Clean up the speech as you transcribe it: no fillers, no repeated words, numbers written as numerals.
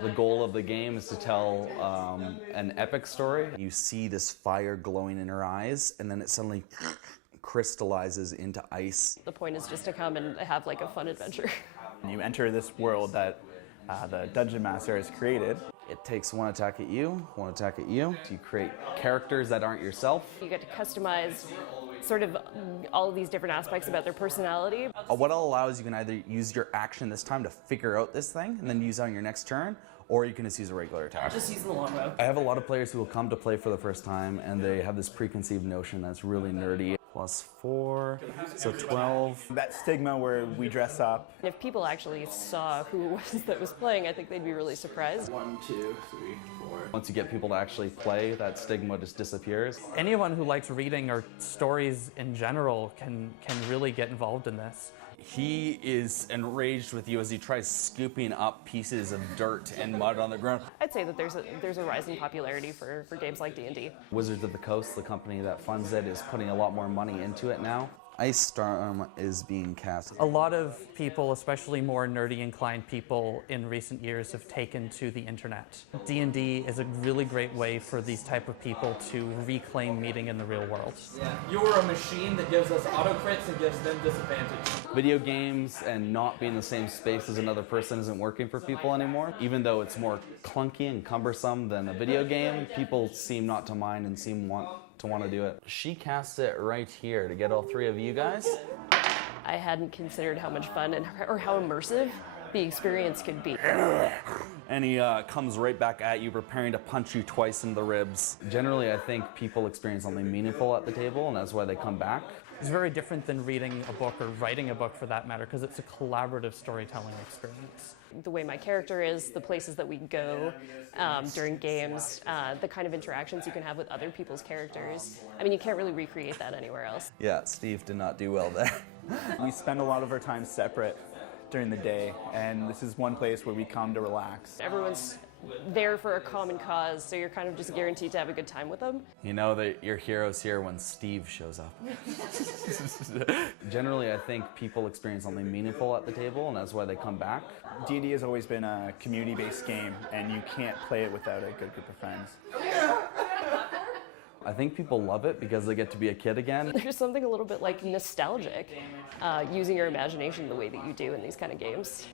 The goal of the game is to tell an epic story. You see this fire glowing in her eyes, and then it suddenly crystallizes into ice. The point is just to come and have like a fun adventure. You enter this world that the Dungeon Master has created. It takes one attack at you, one attack at you. You create characters that aren't yourself. You get to customize sort of all of these different aspects about their personality. What it'll allow is you can either use your action this time to figure out this thing and then use it on your next turn, or you can just use a regular attack. Just use the longbow. I have a lot of players who will come to play for the first time and they have this preconceived notion that's really nerdy. +4, so 12. That stigma where we dress up. If people actually saw who it was that was playing, I think they'd be really surprised. 1, 2, 3, 4. Once you get people to actually play, that stigma just disappears. Anyone who likes reading or stories in general can really get involved in this. He is enraged with you as he tries scooping up pieces of dirt and mud on the ground. I'd say that there's a rising popularity for games like D&D. Wizards of the Coast, the company that funds it, is putting a lot more money into it now. Ice Storm is being cast. A lot of people, especially more nerdy inclined people in recent years, have taken to the internet. D&D is a really great way for these type of people to reclaim meeting in the real world. You're a machine that gives us auto crits and gives them disadvantage. Video games and not being in the same space as another person isn't working for people anymore. Even though it's more clunky and cumbersome than a video game, people seem not to mind and seem to want to do it. She casts it right here to get all three of you guys. I hadn't considered how much fun or how immersive the experience could be. And he comes right back at you, preparing to punch you twice in the ribs. Generally, I think people experience something meaningful at the table, and that's why they come back. It's very different than reading a book or writing a book for that matter, because it's a collaborative storytelling experience. The way my character is, the places that we go during games, the kind of interactions you can have with other people's characters. I mean, you can't really recreate that anywhere else. Yeah, Steve did not do well there. We spend a lot of our time separate during the day, and this is one place where we come to relax. Everyone's there for a common cause, so you're kind of just guaranteed to have a good time with them. You know that your hero's here when Steve shows up. Generally, I think people experience something meaningful at the table, and that's why they come back. D&D has always been a community-based game, and you can't play it without a good group of friends. I think people love it because they get to be a kid again. There's something a little bit like nostalgic, using your imagination the way that you do in these kind of games.